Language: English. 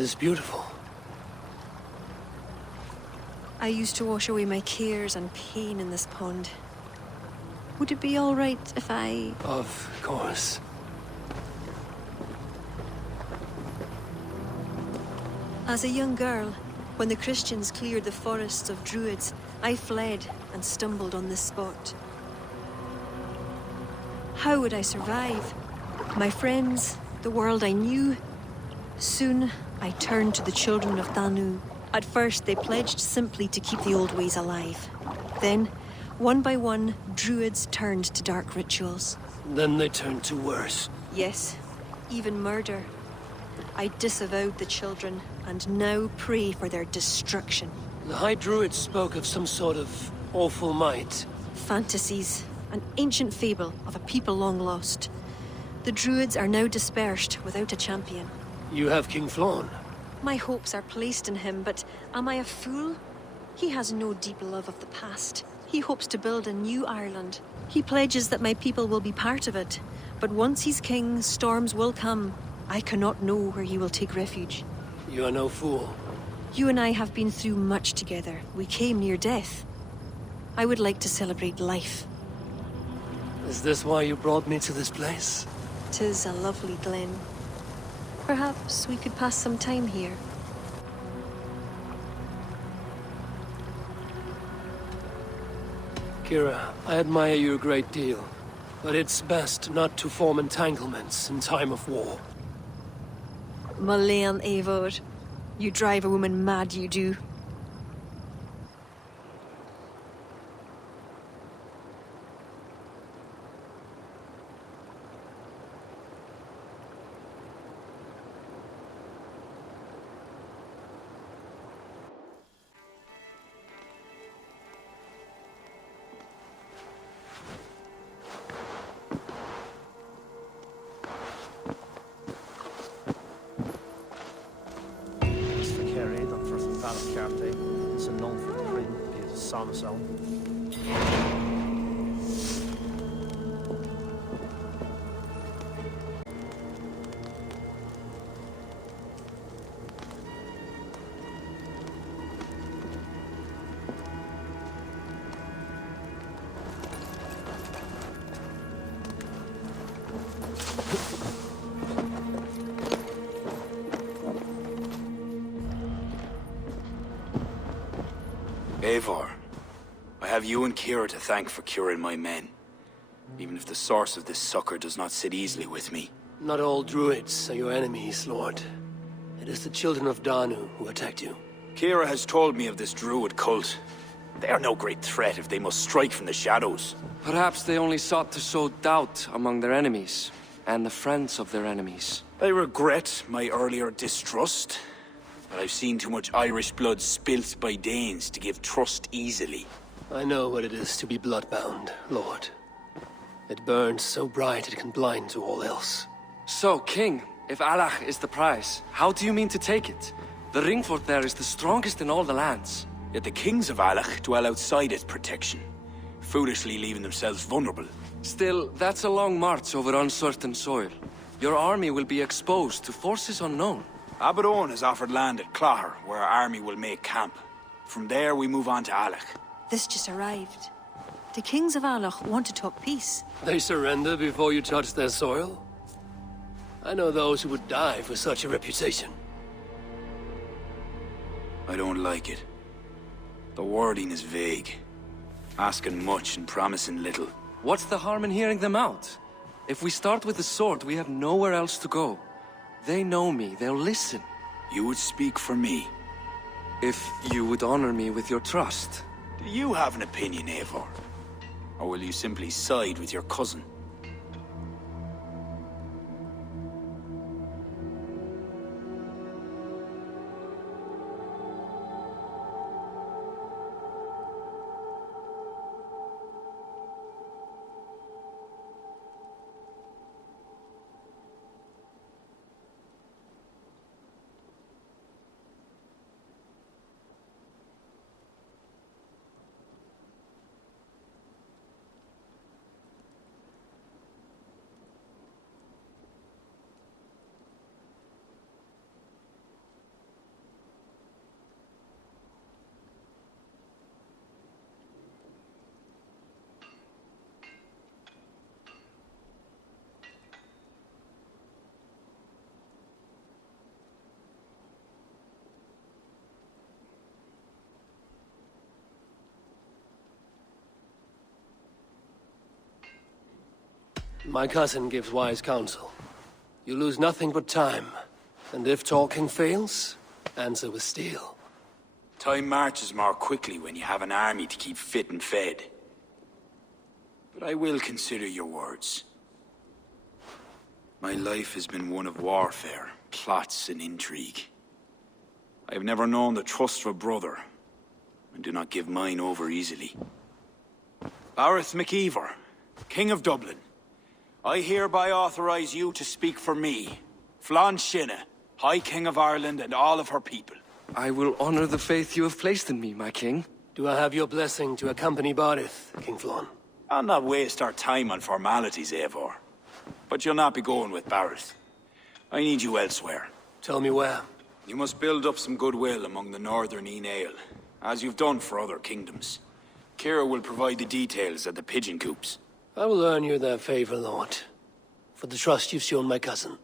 is beautiful. I used to wash away my cares and pain in this pond. Would it be all right if I... Of course. As a young girl, when the Christians cleared the forests of Druids, I fled and stumbled on this spot. How would I survive? My friends, the world I knew. Soon, I turned to the children of Danu. At first, they pledged simply to keep the old ways alive. Then, one by one, Druids turned to dark rituals. Then they turned to worse. Yes, even murder. I disavowed the children, and now pray for their destruction. The High Druid spoke of some sort of awful might. Fantasies, an ancient fable of a people long lost. The Druids are now dispersed without a champion. You have King Flann. My hopes are placed in him, but am I a fool? He has no deep love of the past. He hopes to build a new Ireland. He pledges that my people will be part of it. But once he's king, storms will come. I cannot know where he will take refuge. You are no fool. You and I have been through much together. We came near death. I would like to celebrate life. Is this why you brought me to this place? 'Tis a lovely glen. Perhaps we could pass some time here. Kira, I admire you a great deal, but it's best not to form entanglements in time of war. Malayan Eivor, you drive a woman mad, you do. Eivor, I have you and Kira to thank for curing my men. Even if the source of this succor does not sit easily with me. Not all druids are your enemies, Lord. It is the children of Danu who attacked you. Kira has told me of this druid cult. They are no great threat if they must strike from the shadows. Perhaps they only sought to sow doubt among their enemies, and the friends of their enemies. I regret my earlier distrust, but I've seen too much Irish blood spilt by Danes to give trust easily. I know what it is to be bloodbound, Lord. It burns so bright it can blind to all else. So, King, if Allah is the prize, how do you mean to take it? The ring fort there is the strongest in all the lands. Yet the kings of Alach dwell outside its protection, foolishly leaving themselves vulnerable. Still, that's a long march over uncertain soil. Your army will be exposed to forces unknown. Abaddon has offered land at Clare, where our army will make camp. From there, we move on to Alach. This just arrived. The kings of Alach want to talk peace. They surrender before you touch their soil? I know those who would die for such a reputation. I don't like it. The wording is vague. Asking much and promising little. What's the harm in hearing them out? If we start with the sword, we have nowhere else to go. They know me, they'll listen. You would speak for me. If you would honor me with your trust. Do you have an opinion, Eivor? Or will you simply side with your cousin? My cousin gives wise counsel. You lose nothing but time. And if talking fails, answer with steel. Time marches more quickly when you have an army to keep fit and fed. But I will consider your words. My life has been one of warfare, plots and intrigue. I have never known the trust of a brother, and do not give mine over easily. Bareth MacIver, King of Dublin, I hereby authorize you to speak for me, Flann Sinna, High King of Ireland and all of her people. I will honor the faith you have placed in me, my king. Do I have your blessing to accompany Barith, King Flann? I'll not waste our time on formalities, Eivor. But you'll not be going with Bareth. I need you elsewhere. Tell me where. You must build up some goodwill among the northern Aele, as you've done for other kingdoms. Kira will provide the details at the pigeon coops. I will earn you their favor, Lord, for the trust you've shown my cousin.